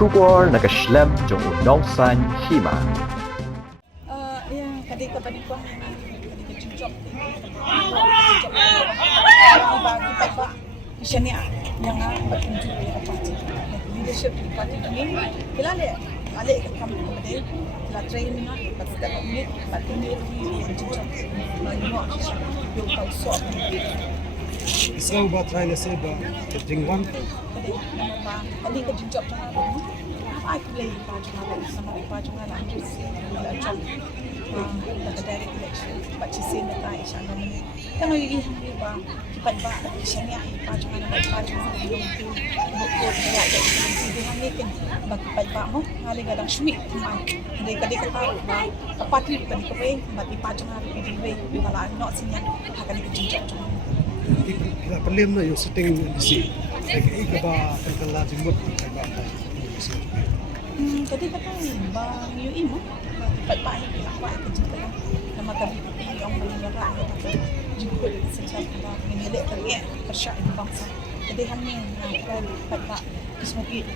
Shubor nakaslem jong unongsan Hima. Yang kadang kadang ko kadang Jingjop bagi bapak misalnya yang bertunjuk yang parti leadership di parti ini kita lihat ada kami kemudian kita training pada setiap unit parti ini Jingjop mengenai yang tahu soal Isang ba try na sa ba Jingwan kadang ke Jingjop I play Baroh sama Baroh lah job the direct election but she seen that I shall nominate kan yung iba kipat ba siya niya Baroh na yung vote niya hindi hangin magkipat ba mo hali ga lang sumi hindi ka tao ba kapatid ka di ka pa but Baroh na hindi wala no sinya hakan ni Jingjop kita palim na yung sitting DC like ba kala jimot ba Jadi kata ba yung imo pagpapahin kita ko ay kajika na magkabiti yung mangyara ito jikul sa ba minili kanya kasya ibang sa jadi hangin na pagpa ismoki